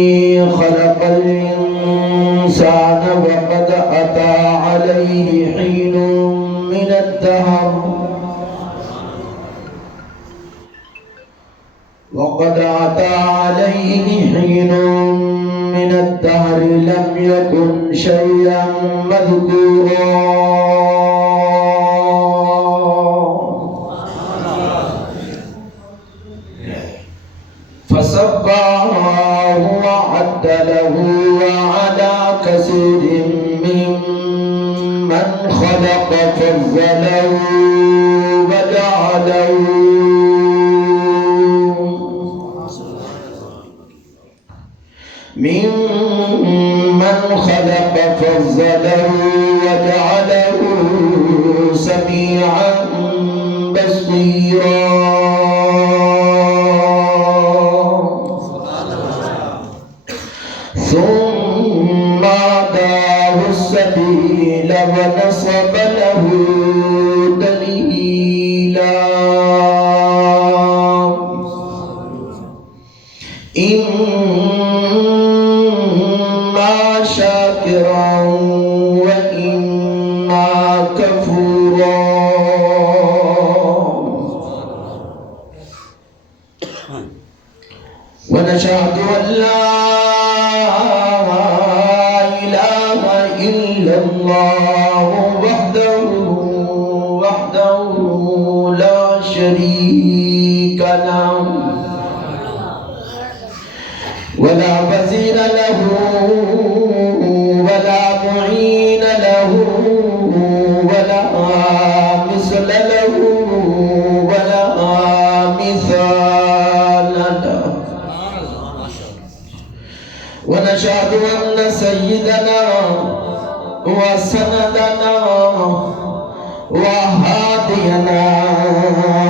خلق الإنسان وقد أتى عليه حين من الدهر لم يكن شيئا مذكورا فسبحه وعدله وعلى كثير ممن خلق فضله وجعله سميعا بصيرا ثم هداه السبيل ونصب له دليلا إما شاكرا وإما كفورا ونشهد أن لا إله إلا الله وحده لا شريك له ولا وزير له ولا معين له ولا مثل له ولا مثال له ونشهد أن سيدنا وسندنا وهادينا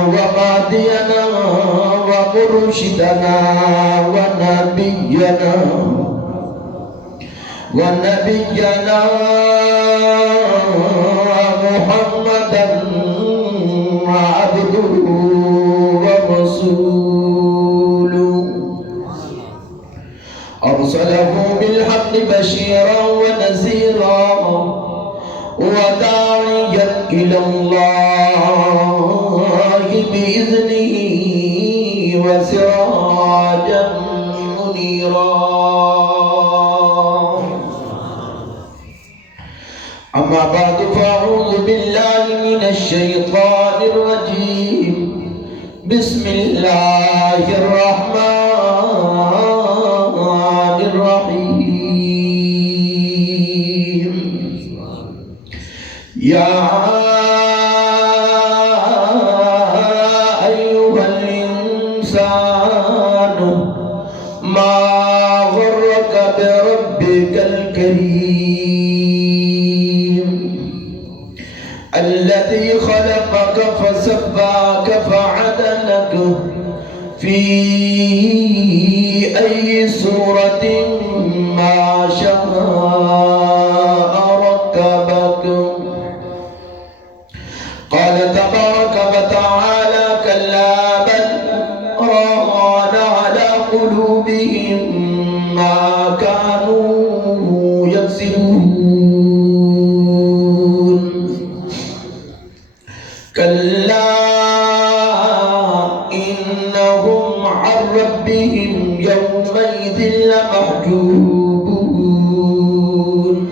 ومهدينا ومرشدنا ونبينا محمدا عبده ورسوله أرسله بالحق بشيرا ونذيرا وداعيا إلى الله بإذنه وسراجا منيرا أما بعد فأعوذ بالله من الشيطان الرجيم بسم الله الرحمن الرحيم يا أيها الإنسان ما غرك بربك الكريم الذي خلقك فسواك فعدلك في أي سورة ما شاء ركبك قال تبارك وتعالى كلا بل ران على قلوبهم ما كانوا يكسبون كلا إنهم عن ربهم يومئذ لمحجوبون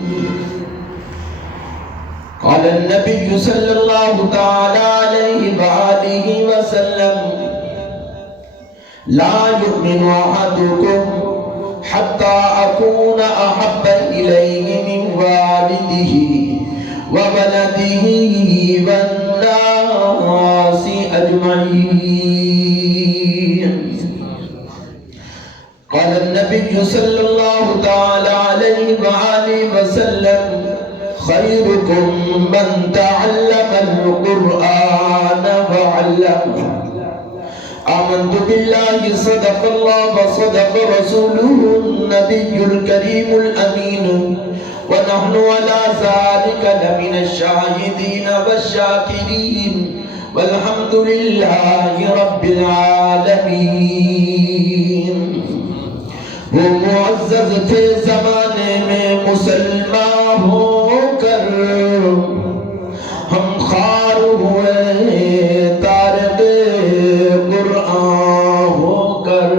قال النبي صلى الله تعالى عليه وآله وسلم لا يؤمن أحدكم حتى أكون أحب إليه من والده وولده والناس أجمعين قال النبي صلى الله تعالى عليه وآله وسلم خيركم من تعلم القرآن وعلمه آمنت بالله صدق الله وصدق رسوله النبي الكريم الأمين ونحن على ذلك لمن الشاهدين والشاكرين والحمد لله رب العالمين وہ معزز تھے زمانے میں مسلمان ہو کر، ہم خار ہوئے تارک قرآن ہو کر،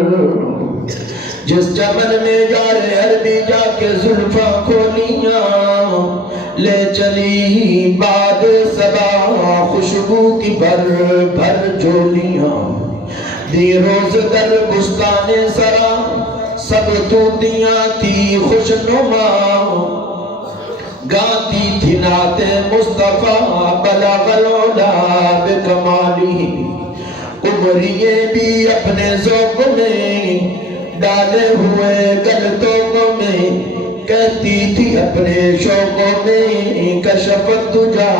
جس چمن میں یار عربی جا کے زلفاں کھولیاں لے چلی باد صبا خوشبو کی بھر بھر جھولیاں، دی روز در بستان سرا سب توتیاں تھی خوشنما، گاتی تھی نعت مصطفیٰ بلغ العلا بکمالہ، عمریے بھی اپنے ذوق میں ڈالے ہوئے غلطوں میں، کہتی تھی اپنے شوقوں میں کشفت تجا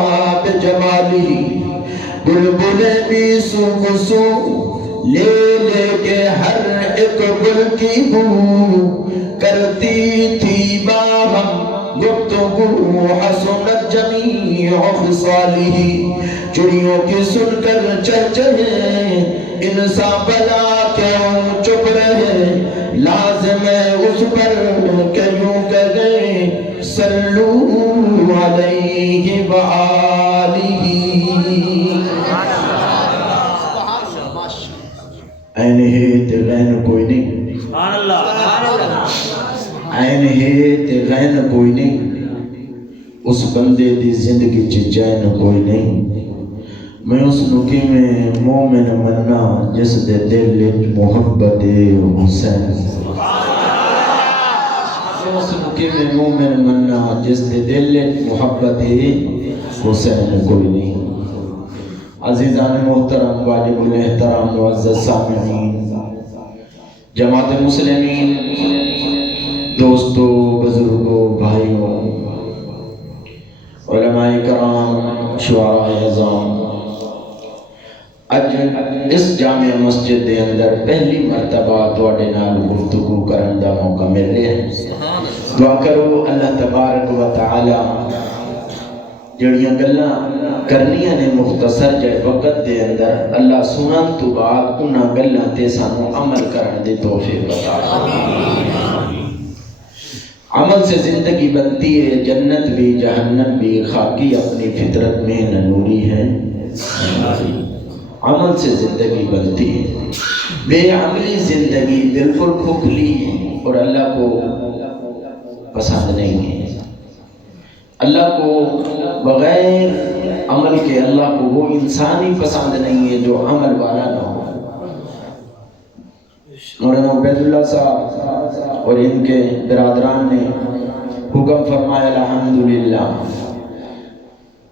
بجمالہ، بلبلیں بھی سو سو لے لے کے ہر ایک گل کی بو کرتی تھی باہم گفتگو، حسنت جمیع خصالہ، چڑیوں کی سن کر چہچہیں انسان بلا کیوں چپ رہے، لازم ہے اس پر کہ یوں کہیں صلو علیہ وآلہ۔ عین ہے تے غین کوئی نہیں، سبحان اللہ، عین ہے تے غین کوئی نہیں، اس بندے دی زندگی چ چین کوئی نہیں، میں اس نکی میں مومن مننا جس دے دل وچ محبت حسین، میں اس نکی میں مومن مننا جس دے دل وچ محبت حسین کوئی نہیں۔ عزیزان محترم، واجب الاحترام، معزز سامعین، جماعت مسلمین، دوستو، بزرگوں، بھائیوں، علماء کرام، شعراء عظام، اج اس جامع مسجد دے اندر پہلی مرتبہ تواڈے نال گفتگو کرن دا موقع مل رہا ہے۔ دعا کرو اللہ تبارک و تعالی جڑیاں گلاں کرنیاں نے مختصر جے وقت دے اندر، اللہ سنن تو بعد انہاں گلاں تے سانو عمل کرن دی توفیق عطا فرمائے۔ عمل سے زندگی بنتی ہے، جنت بھی جہنم بھی، خاکی اپنی فطرت میں ننوری ہے، عمل سے زندگی بنتی ہے، بے عملی زندگی بالکل کھوکھلی ہے اور اللہ کو پسند نہیں ہے۔ اللہ کو بغیر عمل کے، اللہ کو وہ انسان ہی پسند نہیں ہے جو عمل والا نہ ہو۔ مولانا عبید اللہ صاحب اور ان کے برادران نے حکم فرمایا الحمدللہ۔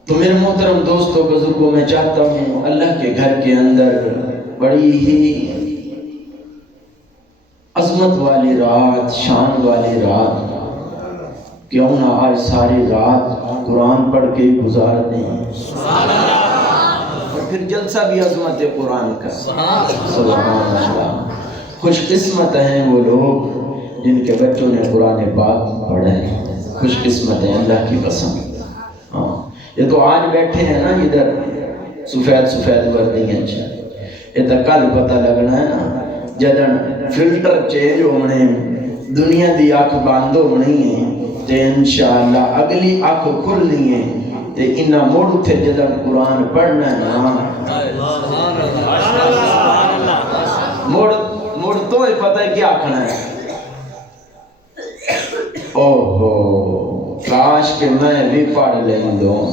تو میرے محترم دوستوں، بزرگوں، میں چاہتا ہوں اللہ کے گھر کے اندر بڑی ہی عظمت والی رات، شان والی رات، کیوں نہ آج ساری رات قرآن پڑھ کے گزار دیں، اور پھر جلسہ بھی عظمت قرآن کا، سبحان اللہ۔ خوش قسمت ہیں وہ لوگ جن کے بچوں نے قرآن پاک پڑھا ہے، خوش قسمت ہیں اللہ کی قسم۔ ہاں، یہ تو آج بیٹھے ہیں نا ادھر سفید سفید وردیاں، یہ تو کل پتہ لگنا ہے نا جدن فلٹر چینج ہونے، دنیا دی آنکھ بند ہونی ہے، تے انشاءاللہ اگلی آنکھ کھلنی ہے، تے انہاں مڑ تھے جدن قرآن پڑھنا ہے نا، مڑ تو ہی پتہ ہے کیا آکھنا ہے۔ اوہو، کاش کہ میں بھی پڑھ لیں دوں۔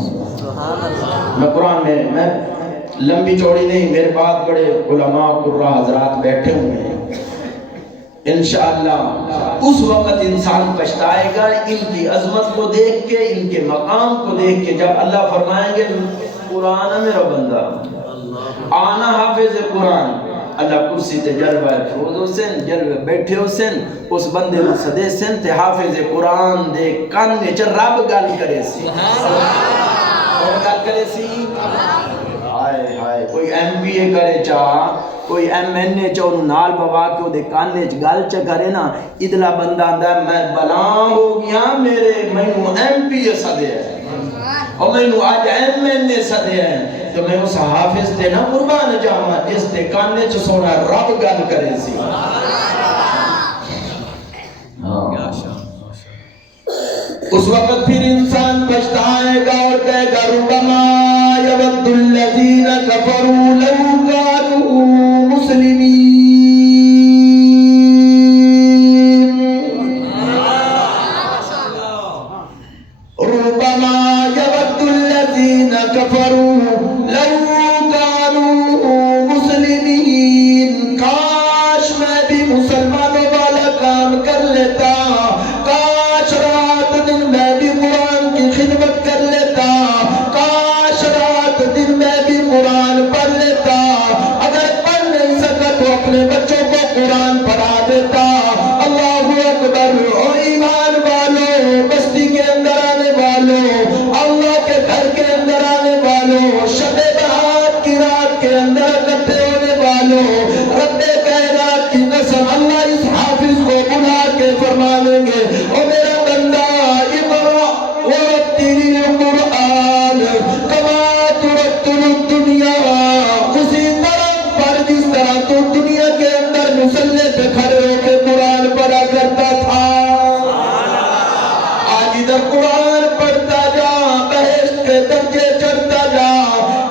میں قرآن میں لمبی چوڑی نہیں، میرے بعد بڑے علماء قرآن حضرات بیٹھے ہوئے ہیں، انشاءاللہ اس وقت انسان پچھتائے گا ان کی عظمت کو دیکھ کے، ان کے مقام کو دیکھ کے، جب اللہ فرمائیں گے قرآن میرا بندہ آنا حافظ قرآن، اللہ کرسی تے جلوہ فروز حسین جلوہ بیٹھے حسین، اس بندے کو صدے سن تے حافظ قرآن دے کانے چا رب گل کرے سی، اور گل کرے سی، ہائے ہائے، کوئی ایم بی اے کرے چاہ، کوئی ایم این اے چاہ، انہوں نال بوا کے دے کانے چا گل چا کرے نا، ادلا بندہ اندہ میں بلان ہو گیا، میرے مینو ایم پی اے صدے ہے اور مینو آج ایم این اے صدے ہے، تو میں اس حافظ تے نہ قربان جاواں جس تے کانے چ سونا رب گل کرے سی۔ اس وقت پھر انسان پچھتائے گا اور کہے گا ربما یود الذین کفروا لو کانوا مسلمین، ربما یود الذین کفروا لو کانوا مسلمین، کاش میں بھی مسلمانوں والا کام کر لیتا، کاش رات دن میں بھی قرآن کی خدمت کر لیتا، کاش رات دن میں بھی قرآن پڑھ لیتا، اگر پڑھ نہیں سکا تو اپنے بچوں کو قرآن پڑھا دیتا۔ اللہ اکبر۔ او ایمان والو، بستی کے اندر آنے والوں، اللہ کے گھر کے اندر آنے والوں، شب بہار کی رات کے اندر اکٹھے ہونے والوں، رب کائنات کی قسم اللہ اس حافظ کو بلا کے فرمائیں گے او میرا بندہ اقرأ ورتل القرآن کما ترتل الدنیا، اسی طرح پڑھ جس طرح تو دنیا کے اندر مصلی پہ کھڑے ہو کے قرآن پڑھا کرتا تھا۔ آج ادھر قرآن پڑھتا جا، بہشت کے درجے چڑھتا جا،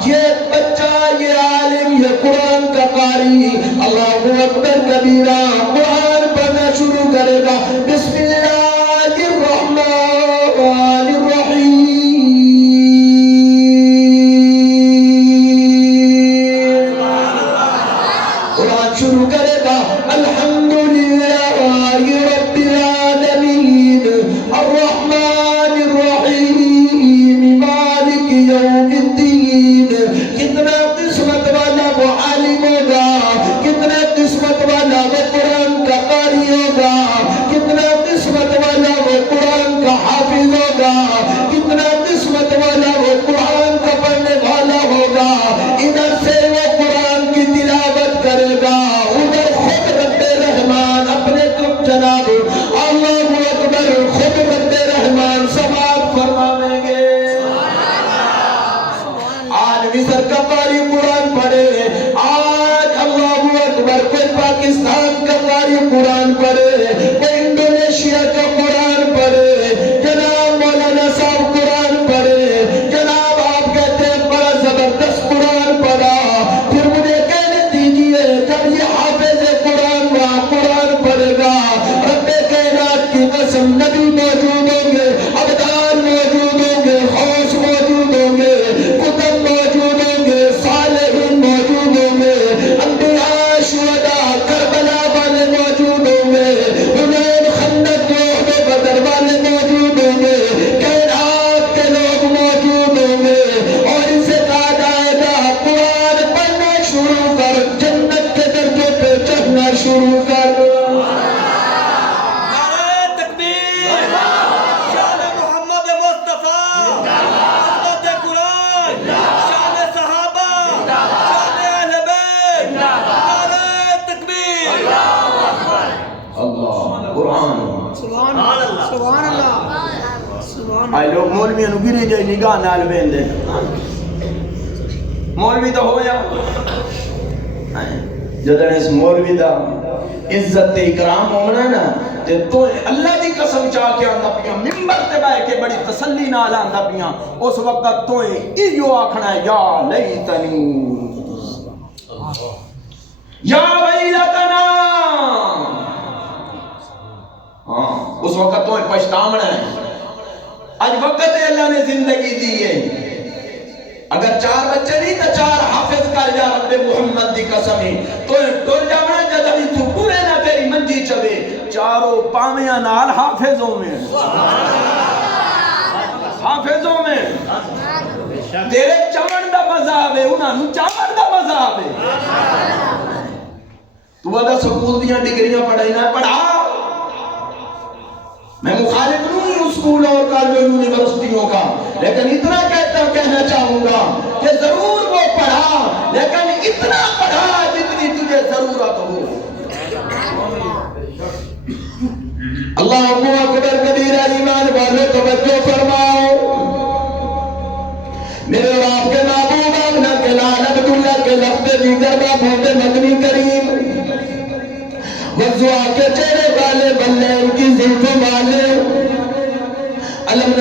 یہ بچہ، یہ عالم، یہ قرآن کا قاری اللہ اکبر کبیرہ قرآن پڑھنا شروع کرے گا۔ بسم اللہ الرحمن الرحیم، قرآن شروع کرے گا الحمدللہ رب العالمین الرحمن الرحیم مالک یوم الدین۔ کتنا قسمت والا وہ عالم ہوگا، کتنا قسمت والا وہ قرآن کا قاری ہوگا، کتنا قسمت والا وہ قرآن کا حافظ ہوگا، کتنا قسمت والا وہ قرآن کا پڑھنے والا ہوگا۔ ادھر سے وہ قرآن کی تلاوت کرے گا، ادھر خود رب رحمان اپنے کم جناب اللہ اکبر خود رب رحمان سماعت فرمائیں گے۔ آج مصر کا قاری قرآن پڑھے، آج اللہ اکبر کوئی پاکستان کا قاری قرآن پڑھے، کوئی انڈونیشیا کا قرآن پڑھے، جناب مولانا صاحب قرآن پڑھے، جناب آپ کہتے ہیں بڑا زبردست قرآن پڑھا، پھر مجھے کہنے دیجئے جب یہ حافظ قرآن وہاں قرآن پڑھے گا، رب کائنات کی قسم نبی موجود ہوں گے، ابدال موجود ہوں گے، غوث موجود ہوں گے، کتب موجود ہوں گے، صالحین موجود ہوں گے، انبیاء شہداء کربلا والے موجود ہوں گے، حنین خندق احد و بدر والے موجود ہوں گے، کائنات کے لوگ موجود ہوں گے، اور اسے کہا جائے گا قرآن پڑھنا شروع کر، جنت کے درجے پہ چڑھنا شروع کر۔ آئی لوگ مولویاں نو گری جائے نگاہ نال بیندے، مولوی دا ہویا جدن اس مولوی دا عزت اکرام ہونا نا تے تو اللہ دی قسم چاہ کے آندہ پیاں ممبر تے بائے کے بڑی تسلی نال آندہ پیاں، اس وقت تو ایو آکھنا ہے یا لیتنی یا ویلتنا، اس وقت تو پشتامنا ہے۔ آج وقت اللہ نے زندگی دی ہے، اگر 4 بچے نہیں تو 4 حافظ کر جا رب محمد دی قسمی تو ٹر جانا جدی تو پورے نہ تیری منجی چوے، چاروں پاویاں نال حافظوں میں، حافظوں میں تیرے چمن دا مذہب ہے، انہاں نو چمن دا مذہب ہے۔ تو ودا سکول دیاں ڈگریاں پڑھائی نہ پڑھا، میں مخالف نہیں ہوں اسکول اور کالجوں یونیورسٹیوں کا، لیکن اتنا کہنا چاہوں گا کہ ضرور وہ پڑھا، لیکن اتنا پڑھا جتنی تجھے ضرورت ہو۔ اللہ اکبر کبیرہ، ایمان والے توجہ فرماؤ، میرے اور آپ کے محبوب آمنہ کے لال عبداللہ کے لفظ دیگر محبوب مدنی کریم وضوع کے چہرے والے بلے ان کی زلف والے علم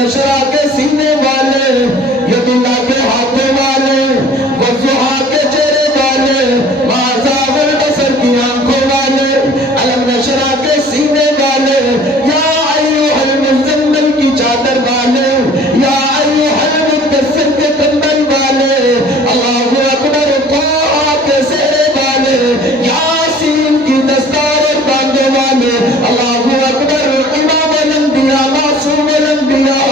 اللہ کے ہاتھوں والے، والضحیٰ کے چہرے والے، ما زاغ البصر کی آنکھوں والے، علم نشرح کے سینے والے، یا ایھا المزمل کی چادر والے، یا ایھا المدثر کے کمبل والے، اللہ اکبر طٰہٰ کے سہرے والے، یاسین کی دستار اور باندھے والے، اللہ اکبر امام الانبیاء معصوم الانبیاء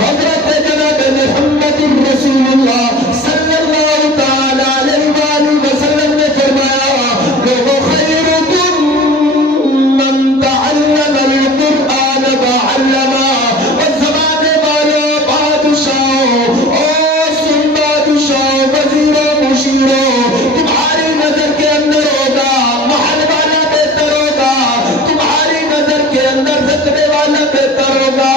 حضرت جناب محمد رسول اللہ صلی اللہ تعالی علیہ وآلہ وسلم نے فرمایا لوگوں خیرکم من تعلم القرآن وعلمہ، اور زمانے والوں بادشاہوں اور سن بادشاہوں وزیروں مشیروں، تمہاری نظر کے اندر ہوگا محل والا بہتر ہوگا، تمہاری نظر کے اندر رتبے والا بہتر ہوگا،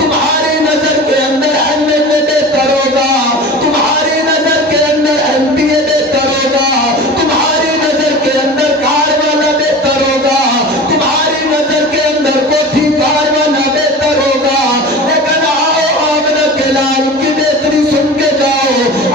تمہاری نظر کے اندر MLA بہتر ہوگا، تمہاری نظر کے اندر MPA بہتر ہوگا، تمہاری نظر کے اندر کار والا بہتر ہوگا، تمہاری نظر کے اندر کوٹھی کار والا بہتر ہوگا، لیکن آؤ آمنہ کے لال کی بہتری سن کے جاؤ۔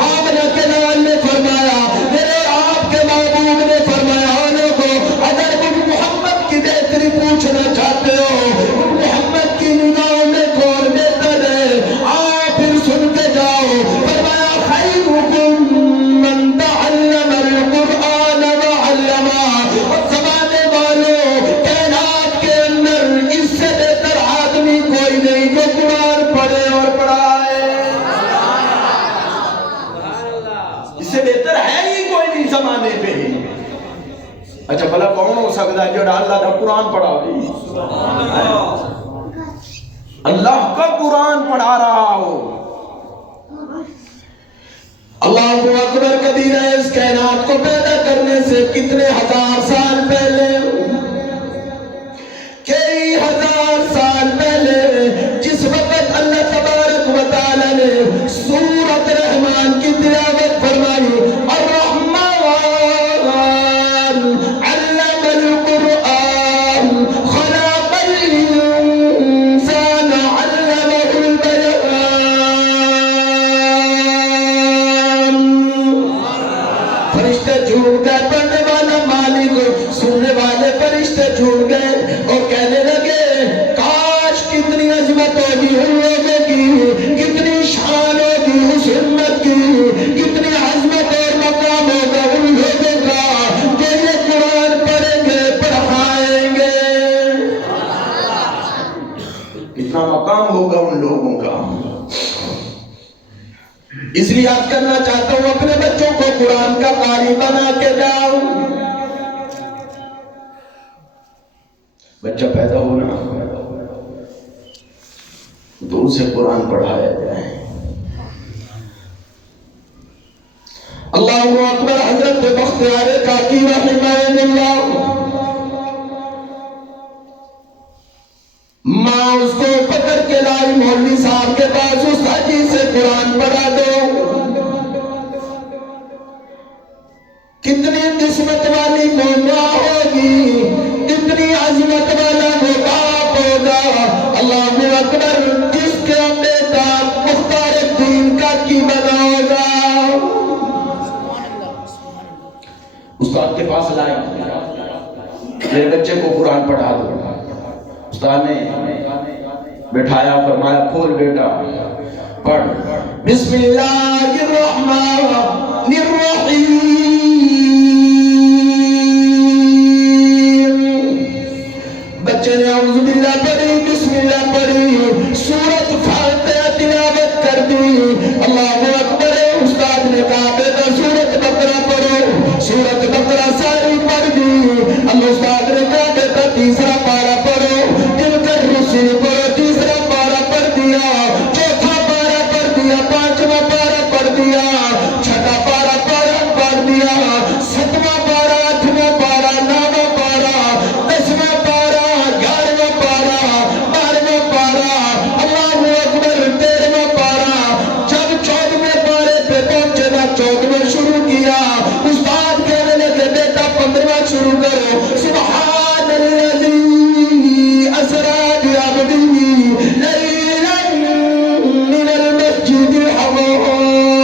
آمنہ کے لال نے فرمایا، میرے آپ کے محبوب نے فرمایا، لوگوں اگر مجھ محمد کی بہتری پوچھنا چاہتے ہو، مجھ محمد کی نگاہوں میں کون بہتر ہے، آؤ پھر سن کے جاؤ۔ فرمایا خیرکم من تعلم القرآن وعلمہ، اور زمانے والوں کائنات کے اندر اس سے بہتر آدمی کوئی نہیں جو قرآن پڑھے اور پڑھائے۔ اس سے بہتر ہے ہی کوئی نہیں زمانے پہ ہی۔ اچھا بھلا کون ہو سکتا ہے جو اللہ کا قرآن پڑھا ہوئی؟ اللہ کا قرآن پڑھا رہا ہو۔ اللہ اکبر کبیرہ، اس کائنات کو پیدا کرنے سے کتنے ہزار سال پہلے، کئی ہزار سال پہلے، جس وقت اللہ تبارک و تعالی نے سورۃ رحمان کی تلاوت فرمائی، الرحمن علم القرآن خلق الانسان علمہ البیان، فرشتے جھوم گئے، پڑھنے والا مالک، سننے والے فرشتے جھوم گئے اور کہنے لگے کاش کتنی عظمت ہوگی ان لوگوں کی، کتنی شان ہوگی اس امت کی، کتنی عظمت اور مقام ہوگا ان لوگوں کا جو یہ قرآن پڑھیں گے پڑھائیں گے۔ کتنا مقام ہوگا ان لوگوں کا۔ اس لیے آج کرنا چاہتا ہوں اپنے بچوں کو قرآن کا قاری بنا کے جاؤ۔ بچہ پیدا ہونا تو اسے قرآن پڑھایا جائے۔ اللہ اکبر، حضرت بختیار کاکی رحمہ اللہ، ماں اس کو پکڑ کے لائی مولوی صاحب کے پاس، اس حاجی سے قرآن پڑھا دو۔ کتنی قسمت والی وہ ماں ہوگی، کتنی عظمت والا وہ باپ ہوگا، اللہ اکبر، جس کے بیٹا مختار الدین کاکی بنا ہوگا۔ استاد کے پاس لائے، میرے بچے کو قرآن پڑھا دو۔ استاد نے بٹھایا، فرمایا کھول بیٹا پڑھ، بسم اللہ الرحمن الرحیم۔ بچے نے اعوذ باللہ پڑھی، بسم اللہ پڑھی، سورۃ فاتحہ تلاوت کر دی۔ اللہ اکبر، استاد نے کہا بیٹا سورۃ بقرہ پڑھو، سورۃ بقرہ ساری پڑھ دی۔ اللہ استاد نے کہا بیٹا تیسرا پارہ پڑھو، تلک الرسل پڑھو، تیسرا پارہ پڑھ دیا، چوتھا پارہ پڑھ دیا، پانچواں پارہ پڑھ دیا، چھٹا پارہ پڑھ دیا، ساتواں پارہ، آٹھواں پارہ، نواں پارہ، 10واں پارہ، 11واں پارہ، 12واں پارہ، اللہ اکبر، 13واں پارہ۔ جب 14ویں پارے پہ پہنچے نا، 14واں شروع کیا، استاد کہنے لگے بیٹا 15واں شروع کرو، سبحان الذی اسریٰ بعبدہ لیلا من المسجد الحرام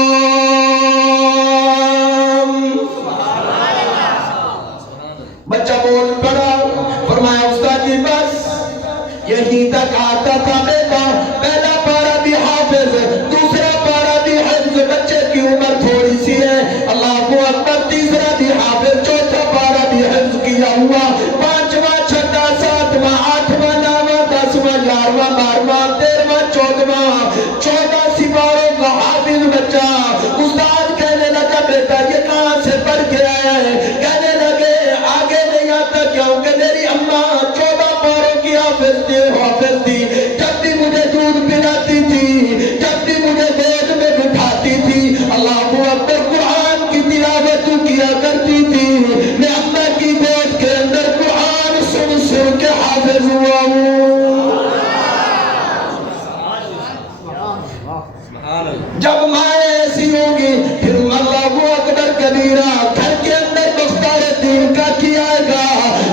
یہیں تک آتا تھا بیٹا، پہلا پارا بھی حافظ، دوسرا پارا بھی حفظ، بچے کی عمر تھوڑی سی ہے، اللہ اکبر، تیسرا بھی حافظ، چوتھا پارا بھی حفظ کیا ہوا، پانچواں، چھٹا، ساتواں، آٹھواں، نواں، دسواں، گیارہواں، بارہواں، تیرہواں، چودہواں، 14 سپاروں کا حافظ بچہ۔ استاد کہنے لگا بیٹا یہ کہاں سے پڑھ کے آیا ہے؟ کہنے لگے آگے نہیں آتا کیونکہ میری اماں 14 پاروں کی حافظ تھی، جب بھی مجھے دودھ پلاتی تھی، جب بھی مجھے گود میں بٹھاتی تھی، اللہ اکبر، قرآن کی تلاوت کیا کرتی تھی، میں اماں کی گود کے اندر قرآن سن سن کے حافظ ہوا ہوں۔ جب مائیں ایسی ہوں گی پھر اللہ اکبر کبیرہ گھر کے اندر مختار دین کا کیا گا۔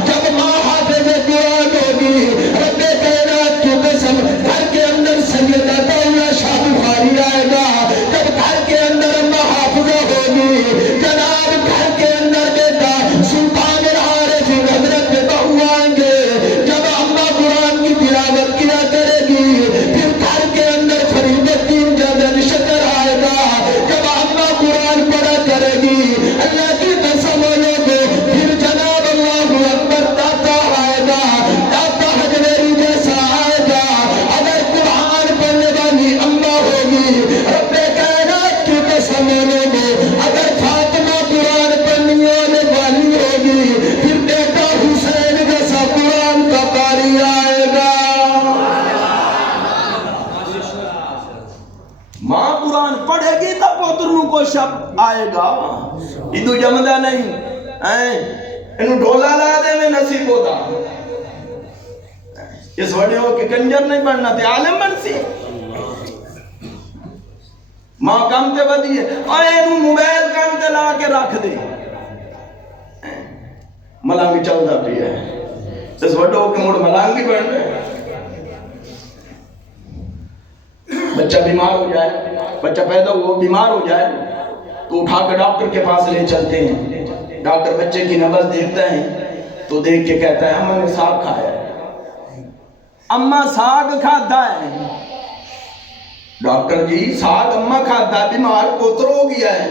جب ماں حافظ قرآن ہوگی، رب کائنات کی قسم، گھر کے اندر سیدہ دولہ شاہ بخاری آئے گا۔ جب گھر کے اندر اماں حافظہ ہوگی، جناب گھر کے اندر بیٹا سلطان العارف حضرت بہو آئیں گے۔ جب اماں قرآن کی تلاوت کیا کرے گی، پھر گھر کے اندر فرید الدین جدن شکر آئے گا۔ جب اماں قرآن پڑھا کرے گی، اللہ کی قسم لوگوں، پھر جناب اللہ اکبر داتا آئے گا، داتا حجویری جیسا آئے گا۔ اگر قرآن پڑھنے والی اماں ہوگی، رب کائنات کی قسم لوگوں، اگر فاطمہ قرآن پڑھنے والی ہوگی، پھر بیٹا حسین جیسا قرآن کا قاری آئے گا۔ ماں قرآن پڑھے گی تو پوتروں کو شب آئے گا، ادو جمدہ نہیں، انہوں ڈھولا لا دے میں نصیب ہوتا، اس وڈے ہو کہ کنجر نہیں بننا تھے، عالم بن سی۔ ماں کم تے بدی ہے، انہوں موبائل کم تے لا کے رکھ دے، ملانگی چلتا بھی ہے، اس وڈے ہو کہ مڑ ملانگی بن رہے۔ بچہ بیمار ہو جائے، بچہ پیدا ہو بیمار ہو جائے تو اٹھا کر ڈاکٹر کے پاس لے چلتے ہیں۔ ڈاکٹر بچے کی نبض دیکھتا ہے تو دیکھ کے کہتا ہے اماں نے ساگ کھایا ہے، اماں ساگ کھاتا ہے۔ ڈاکٹر جی ساگ اماں کھاتا ہے، بیمار پوتر ہو گیا ہے،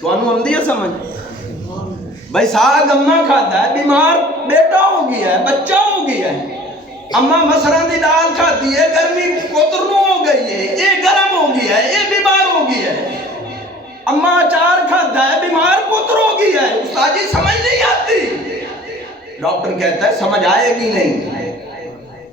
تو انہوں ہم دیا سمجھ بھائی ساگ اماں کھاتا ہے، بیمار بیٹا ہو گیا ہے، بچہ ہو گیا ہے۔ اماں مسران دی دال کھاتی ہے، گرمی پوترنو ہو گئی ہے، یہ گرم ہو گیا ہے، یہ بیمار ہو گیا ہے۔ اماں اچار کھاتا ہے، بیمار پوتر ہو گیا ہے، استاد جی سمجھ نہیں آتی۔ ڈاکٹر کہتا ہے سمجھ آئے گی نہیں،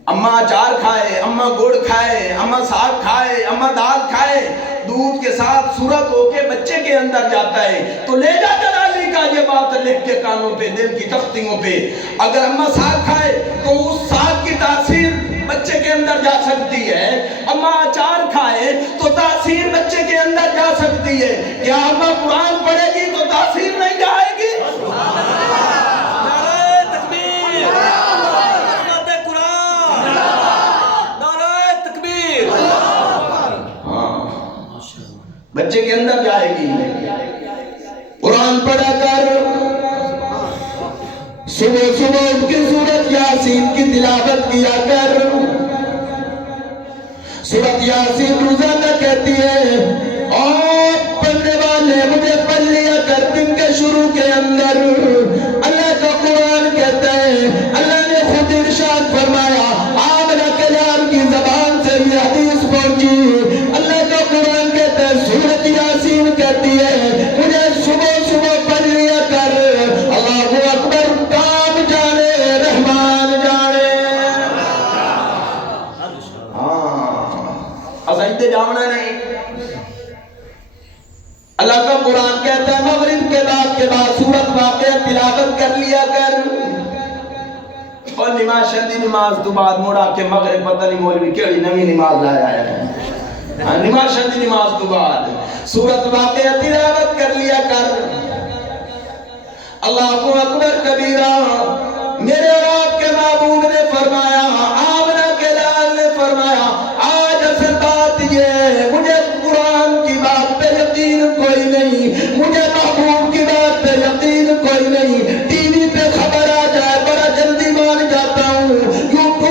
اماں اچار کھائے، اماں گڑ کھائے، اماں ساگ کھائے، اماں دال کھائے، دودھ کے ساتھ صورت ہو کے بچے کے اندر جاتا ہے تو لے جا جلالی کا یہ بات لکھ کے کانوں پہ، دل کی تختیوں پہ۔ اگر اماں ساگ کھائے تو اس ساگ کی تاثیر بچے کے اندر جا سکتی ہے، اماں اچار کھائے تو تاثیر بچے کے اندر جا سکتی ہے۔ کیا اماں قرآن پڑھے گی تو تاثیر نہیں جائے گی؟ بچے کے اندر جائے گی۔ قرآن پڑھا کر، صبح صبح اٹھ کے سورت یاسین کی تلاوت کیا کر۔ سورت یاسین روزانہ کہتی ہے اور پڑھنے والے مجھے پڑھ لیا کر دن کے شروع کے اندر۔ اللہ کا قرآن کہتا ہے، اللہ نے خود ارشاد فرمایا، آمنہ کلام کی زبان سے یہ حدیث پہنچی۔ اللہ کا قرآن کہتا ہے، سورت یاسین کہتی ہے مجھے صبح صبح پڑھ لیا کر۔ اللہ اکبر، کام جانے رحمان جانے۔ اسجدے جامنا نہیں۔ اللہ کا قرآن کہتا ہے مغرب کے بعد سورت واقعہ تلاوت کر لیا کر۔ اور نماز شدی نماز تو بعد موڑا کے مغرب پتہ نہیں مولوی کیڑی نمی نماز لایا ہے، نماز شدی نماز تو بعد سورت واقعہ تلاوت کر لیا کر۔ اللہ اکبر کبیرہ۔ میرے اور آپ کے محبوب نے فرمایا، آمنہ کے لال نے فرمایا، آج اصل بات یہ ہے مجھے قرآن کی بات پہ یقین کوئی نہیں، مجھے محبوب کی بات پہ یقین کوئی نہیں۔ ٹی وی پہ خبر آ جائے بڑا جلدی مان جاتا ہوں، یوٹیوب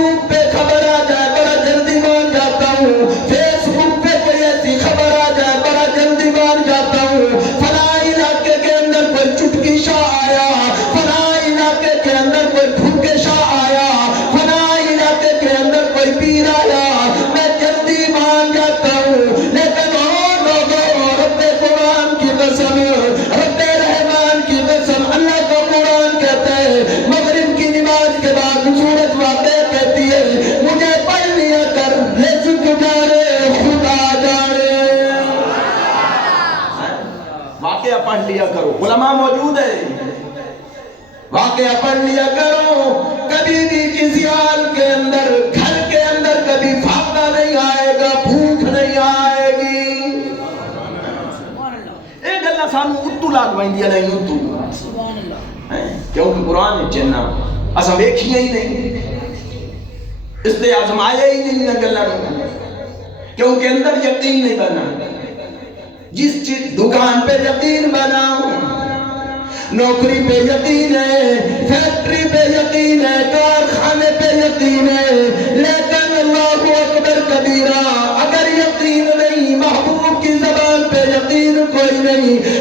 پڑھ لیا کرو، علماء موجود ہے، واقعہ پڑھ لیا کرو. کبھی بھی کسی حال کے اندر گھر کے اندر کبھی فاقہ نہیں آئے گا، بھوک نہیں آئے گی. ایک اللہ سانو اتو لاگ بائندی ہے نہیں اتو، کیونکہ قرآن چننا اسا ویکھیا ہی نہیں، اس تے آزمایا ہی نہیں نہ گلا، کیونکہ اندر یقین نہیں بنا. جس چیز دکان پہ یقین بنا، نوکری پہ یقین ہے، فیکٹری پہ یقین ہے، کارخانے پہ یقین ہے، لیکن اللہ اکبر کبیرہ اگر یقین نہیں، محبوب کی زبان پہ یقین کوئی نہیں،